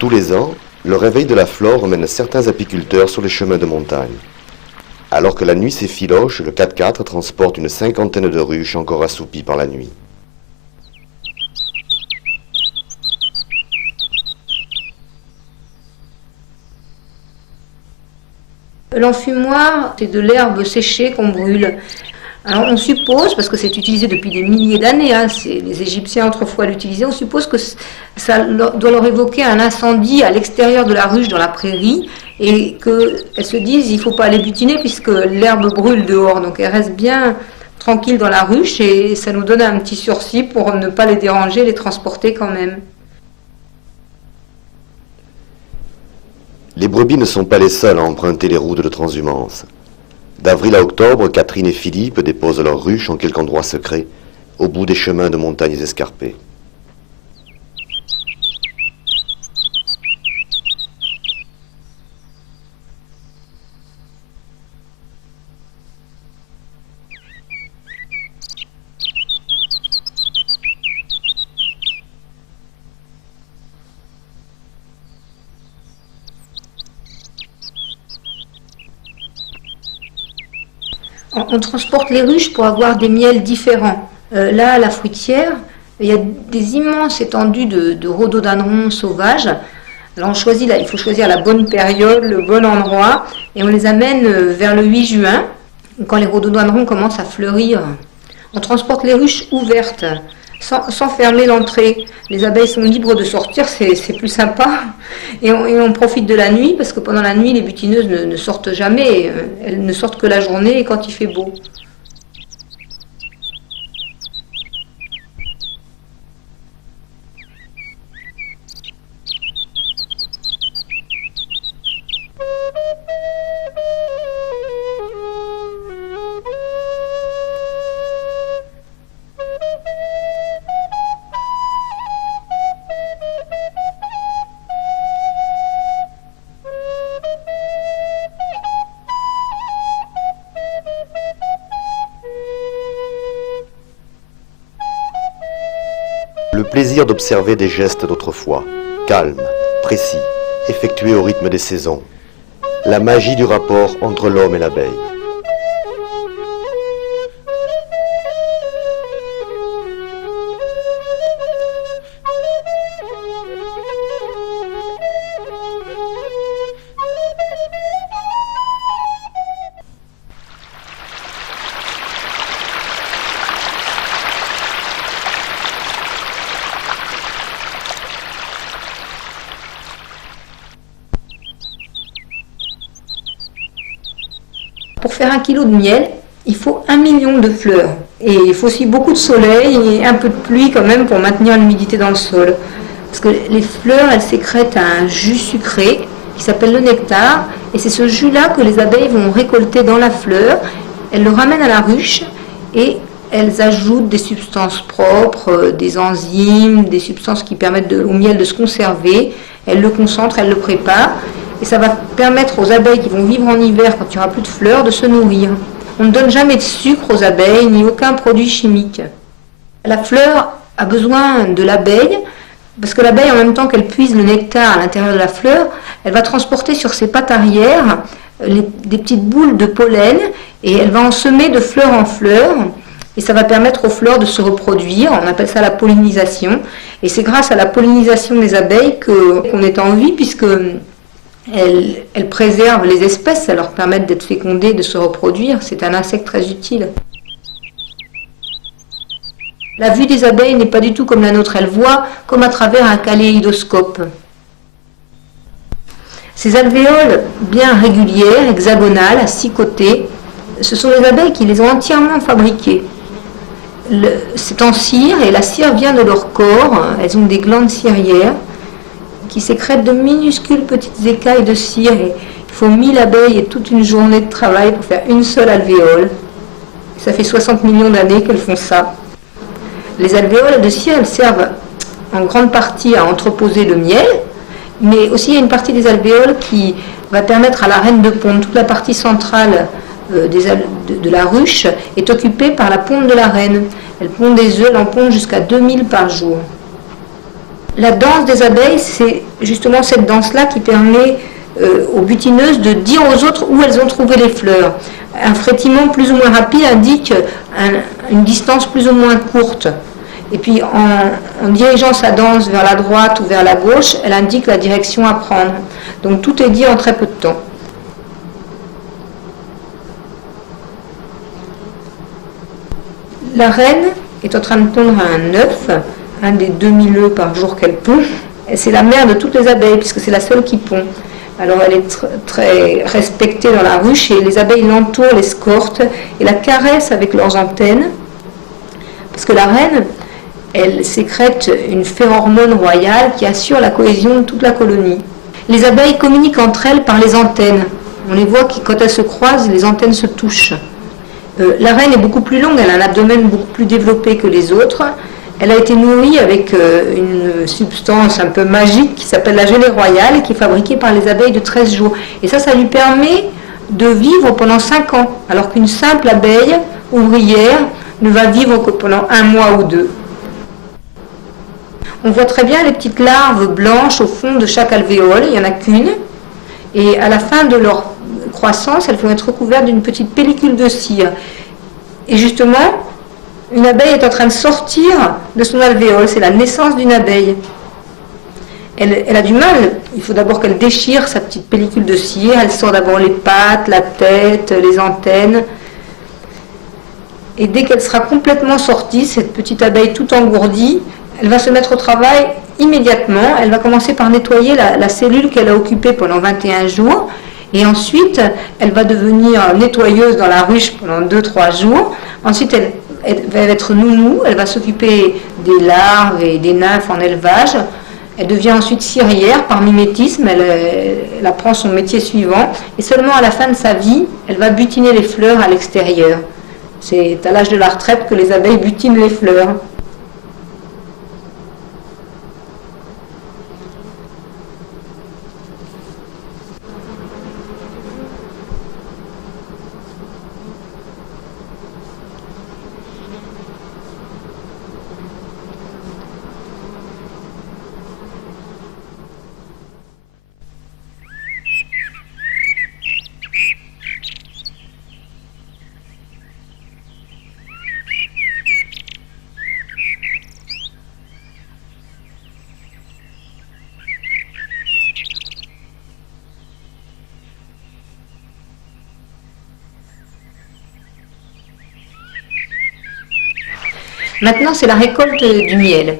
Tous les ans, le réveil de la flore emmène certains apiculteurs sur les chemins de montagne. Alors que la nuit s'effiloche, le 4x4 transporte une cinquantaine de ruches encore assoupies par la nuit. L'enfumoir, c'est de l'herbe séchée qu'on brûle. Alors on suppose, parce que c'est utilisé depuis des milliers d'années, les Égyptiens autrefois l'utilisaient, on suppose que ça doit leur évoquer un incendie à l'extérieur de la ruche dans la prairie et qu'elles se disent il ne faut pas les butiner puisque l'herbe brûle dehors, donc elles restent bien tranquilles dans la ruche et ça nous donne un petit sursis pour ne pas les déranger, les transporter quand même. Les brebis ne sont pas les seuls à emprunter les routes de transhumance. D'avril à octobre, Catherine et Philippe déposent leurs ruches en quelque endroit secret, au bout des chemins de montagnes escarpées. On transporte les ruches pour avoir des miels différents. Là, à la fruitière, il y a des immenses étendues de rhododendrons sauvages. Alors il faut choisir la bonne période, le bon endroit, et on les amène vers le 8 juin, quand les rhododendrons commencent à fleurir. On transporte les ruches ouvertes, sans fermer l'entrée. Les abeilles sont libres de sortir, c'est plus sympa. Et on profite de la nuit, parce que pendant la nuit, les butineuses ne sortent jamais. Elles ne sortent que la journée et quand il fait beau. Le plaisir d'observer des gestes d'autrefois, calmes, précis, effectués au rythme des saisons. La magie du rapport entre l'homme et l'abeille. Pour faire 1 kilo de miel, il faut 1 million de fleurs. Et il faut aussi beaucoup de soleil et un peu de pluie quand même pour maintenir l'humidité dans le sol. Parce que les fleurs, elles sécrètent un jus sucré qui s'appelle le nectar. Et c'est ce jus-là que les abeilles vont récolter dans la fleur. Elles le ramènent à la ruche et elles ajoutent des substances propres, des enzymes, des substances qui permettent au miel de se conserver. Elles le concentrent, elles le préparent. Et ça va permettre aux abeilles qui vont vivre en hiver, quand il n'y aura plus de fleurs, de se nourrir. On ne donne jamais de sucre aux abeilles, ni aucun produit chimique. La fleur a besoin de l'abeille, parce que l'abeille, en même temps qu'elle puise le nectar à l'intérieur de la fleur, elle va transporter sur ses pattes arrière des petites boules de pollen, et elle va en semer de fleur en fleur, et ça va permettre aux fleurs de se reproduire. On appelle ça la pollinisation. Et c'est grâce à la pollinisation des abeilles qu'on est en vie, puisque elles préservent les espèces, ça leur permet d'être fécondées, de se reproduire. C'est un insecte très utile. La vue des abeilles n'est pas du tout comme la nôtre, elles voient comme à travers un kaléidoscope. Ces alvéoles bien régulières, hexagonales, à 6 côtés, ce sont les abeilles qui les ont entièrement fabriquées. C'est en cire et la cire vient de leur corps, elles ont des glandes cirières qui sécrètent de minuscules petites écailles de cire. Et il faut 1000 abeilles et toute une journée de travail pour faire une seule alvéole. Ça fait 60 millions d'années qu'elles font ça. Les alvéoles de cire, elles servent en grande partie à entreposer le miel, mais aussi il y a une partie des alvéoles qui va permettre à la reine de pondre. Toute la partie centrale de la ruche est occupée par la ponde de la reine. Elle pond des œufs, elle en pond jusqu'à 2000 par jour. La danse des abeilles, c'est justement cette danse-là qui permet aux butineuses de dire aux autres où elles ont trouvé les fleurs. Un frétillement plus ou moins rapide indique une distance plus ou moins courte. Et puis en dirigeant sa danse vers la droite ou vers la gauche, elle indique la direction à prendre. Donc tout est dit en très peu de temps. La reine est en train de pondre un œuf, un des 2000 œufs par jour qu'elle pond. C'est la mère de toutes les abeilles, puisque c'est la seule qui pond. Alors elle est très respectée dans la ruche, et les abeilles l'entourent, l'escortent, et la caressent avec leurs antennes. Parce que la reine, elle sécrète une phéromone royale qui assure la cohésion de toute la colonie. Les abeilles communiquent entre elles par les antennes. On les voit qui, quand elles se croisent, les antennes se touchent. La reine est beaucoup plus longue, elle a un abdomen beaucoup plus développé que les autres. Elle a été nourrie avec une substance un peu magique qui s'appelle la gelée royale et qui est fabriquée par les abeilles de 13 jours. Et ça lui permet de vivre pendant 5 ans, alors qu'une simple abeille ouvrière ne va vivre que pendant 1 mois ou 2. On voit très bien les petites larves blanches au fond de chaque alvéole, il n'y en a qu'une. Et à la fin de leur croissance, elles vont être recouvertes d'une petite pellicule de cire. Et justement, une abeille est en train de sortir de son alvéole, c'est la naissance d'une abeille. Elle a du mal, il faut d'abord qu'elle déchire sa petite pellicule de cire, elle sort d'abord les pattes, la tête, les antennes. Et dès qu'elle sera complètement sortie, cette petite abeille tout engourdie, elle va se mettre au travail immédiatement. Elle va commencer par nettoyer la cellule qu'elle a occupée pendant 21 jours. Et ensuite, elle va devenir nettoyeuse dans la ruche pendant 2-3 jours. Ensuite, elle va être nounou, elle va s'occuper des larves et des nymphes en élevage. Elle devient ensuite cirière par mimétisme, elle apprend son métier suivant. Et seulement à la fin de sa vie, elle va butiner les fleurs à l'extérieur. C'est à l'âge de la retraite que les abeilles butinent les fleurs. Maintenant, c'est la récolte du miel.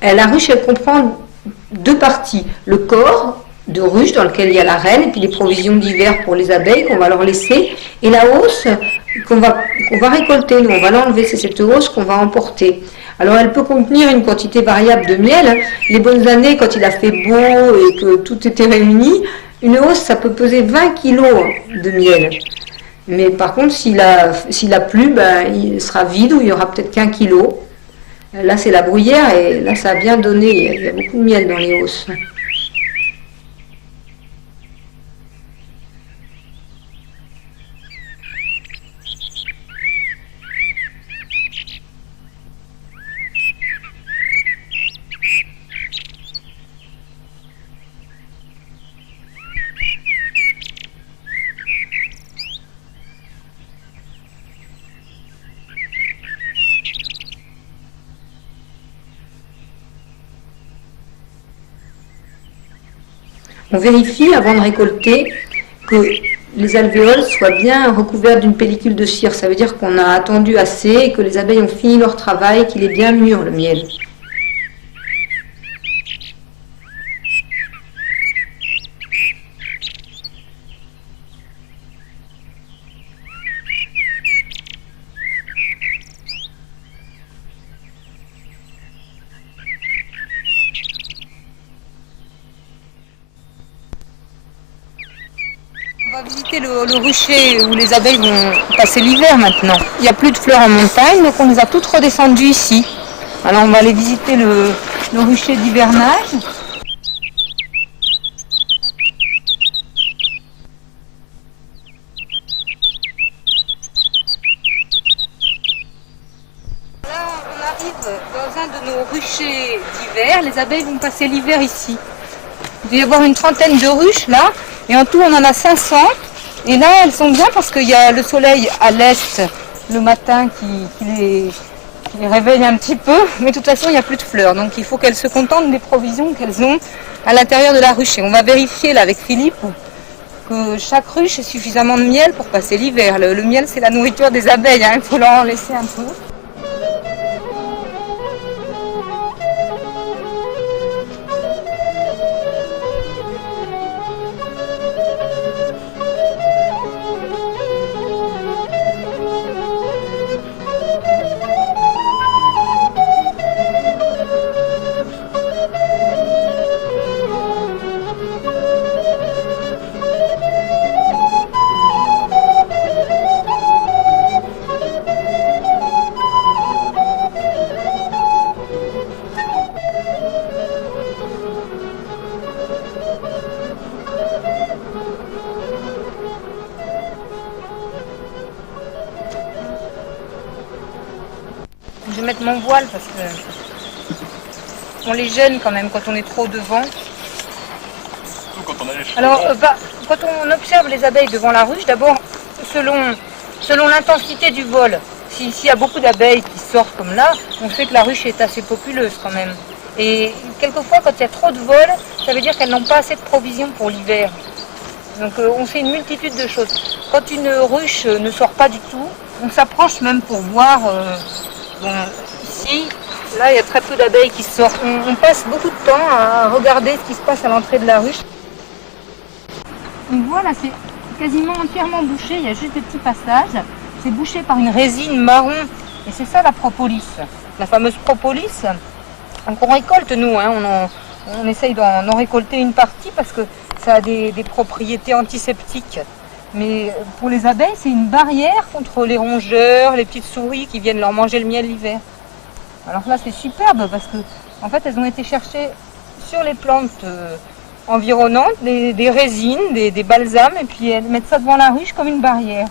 La ruche, elle comprend 2 parties. Le corps de ruche dans lequel il y a la reine, et puis les provisions d'hiver pour les abeilles qu'on va leur laisser, et la hausse qu'on va récolter. Nous, on va l'enlever, c'est cette hausse qu'on va emporter. Alors, elle peut contenir une quantité variable de miel. Les bonnes années, quand il a fait beau et que tout était réuni, une hausse, ça peut peser 20 kilos de miel. Mais par contre, s'il a plu, il sera vide ou il y aura peut-être qu'1 kilo. Là, c'est la bruyère et là, ça a bien donné. Il y a beaucoup de miel dans les hausses. On vérifie avant de récolter que les alvéoles soient bien recouvertes d'une pellicule de cire. Ça veut dire qu'on a attendu assez et que les abeilles ont fini leur travail, qu'il est bien mûr le miel. On va visiter le rucher où les abeilles vont passer l'hiver maintenant. Il n'y a plus de fleurs en montagne, donc on les a toutes redescendues ici. Alors on va aller visiter le rucher d'hivernage. Là, on arrive dans un de nos ruchers d'hiver. Les abeilles vont passer l'hiver ici. Il doit y avoir une trentaine de ruches là, et en tout on en a 500. Et là elles sont bien parce qu'il y a le soleil à l'est le matin qui les réveille un petit peu, mais de toute façon il n'y a plus de fleurs, donc il faut qu'elles se contentent des provisions qu'elles ont à l'intérieur de la ruche. Et on va vérifier là avec Philippe que chaque ruche ait suffisamment de miel pour passer l'hiver. Le miel c'est la nourriture des abeilles, hein, il faut leur en laisser un peu. Je vais mettre mon voile parce que on les gêne quand même quand on est trop devant. Alors, quand on observe les abeilles devant la ruche, d'abord, selon l'intensité du vol, s'il y a beaucoup d'abeilles qui sortent comme là, on sait que la ruche est assez populeuse quand même. Et quelquefois, quand il y a trop de vol, ça veut dire qu'elles n'ont pas assez de provisions pour l'hiver. Donc on fait une multitude de choses. Quand une ruche ne sort pas du tout, on s'approche même pour voir. Bon, ici, là, il y a très peu d'abeilles qui sortent. On passe beaucoup de temps à regarder ce qui se passe à l'entrée de la ruche. On voit là, c'est quasiment entièrement bouché, il y a juste des petits passages. C'est bouché par une résine marron, et c'est ça la propolis. La fameuse propolis, qu'on récolte nous, hein, on essaye d'en récolter une partie parce que ça a des propriétés antiseptiques. Mais pour les abeilles, c'est une barrière contre les rongeurs, les petites souris qui viennent leur manger le miel l'hiver. Alors là, c'est superbe parce que, en fait, elles ont été chercher sur les plantes environnantes des résines, des balsames, et puis elles mettent ça devant la ruche comme une barrière.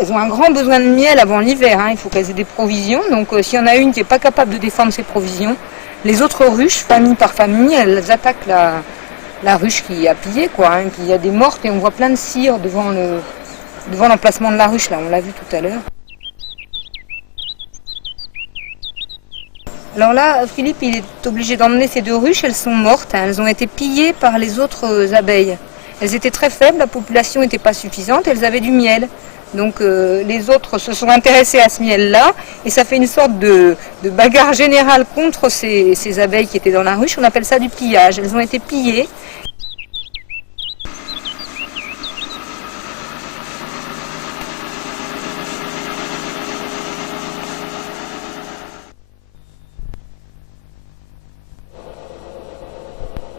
Elles ont un grand besoin de miel avant l'hiver, hein. Il faut qu'elles aient des provisions. Donc s'il y en a une qui n'est pas capable de défendre ses provisions, les autres ruches, famille par famille, elles attaquent la ruche qui a pillé, quoi. Hein. Et puis il y a des mortes et on voit plein de cire devant l'emplacement de la ruche, là, on l'a vu tout à l'heure. Alors là, Philippe, il est obligé d'emmener ces deux ruches, elles sont mortes, hein. Elles ont été pillées par les autres abeilles. Elles étaient très faibles, la population n'était pas suffisante, elles avaient du miel. Donc les autres se sont intéressés à ce miel-là et ça fait une sorte de bagarre générale contre ces abeilles qui étaient dans la ruche. On appelle ça du pillage. Elles ont été pillées.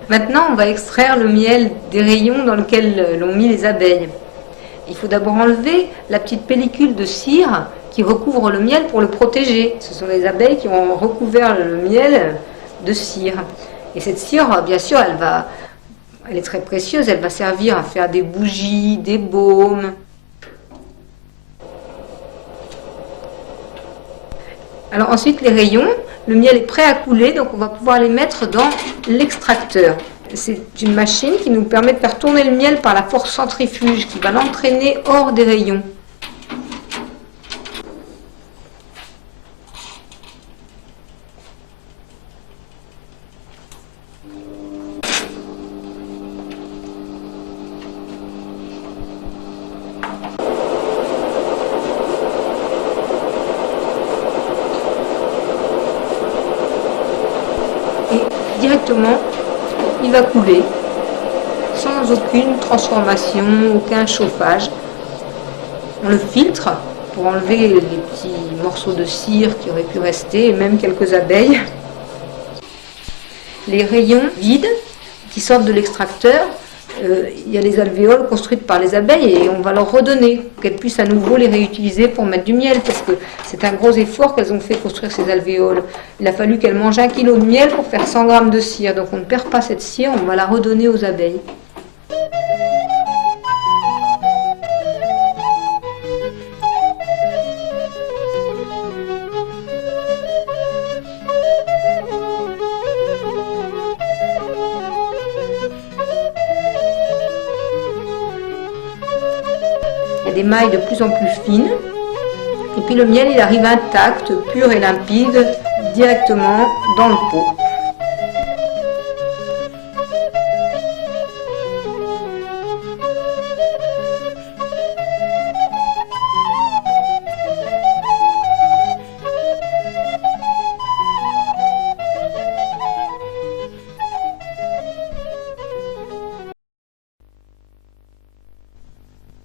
Maintenant, on va extraire le miel des rayons dans lesquels l'ont mis les abeilles. Il faut d'abord enlever la petite pellicule de cire qui recouvre le miel pour le protéger. Ce sont les abeilles qui ont recouvert le miel de cire. Et cette cire, bien sûr, elle est très précieuse, elle va servir à faire des bougies, des baumes. Alors ensuite, les rayons, le miel est prêt à couler, donc on va pouvoir les mettre dans l'extracteur. C'est une machine qui nous permet de faire tourner le miel par la force centrifuge qui va l'entraîner hors des rayons. Et directement, il va couler sans aucune transformation, aucun chauffage. On le filtre pour enlever les petits morceaux de cire qui auraient pu rester, et même quelques abeilles. Les rayons vides qui sortent de l'extracteur, il y a les alvéoles construites par les abeilles et on va leur redonner pour qu'elles puissent à nouveau les réutiliser pour mettre du miel parce que c'est un gros effort qu'elles ont fait construire ces alvéoles. Il a fallu qu'elles mangent 1 kg de miel pour faire 100 grammes de cire, donc on ne perd pas cette cire, on va la redonner aux abeilles. des mailles de plus en plus fines. Et puis le miel, il arrive intact, pur et limpide, directement dans le pot.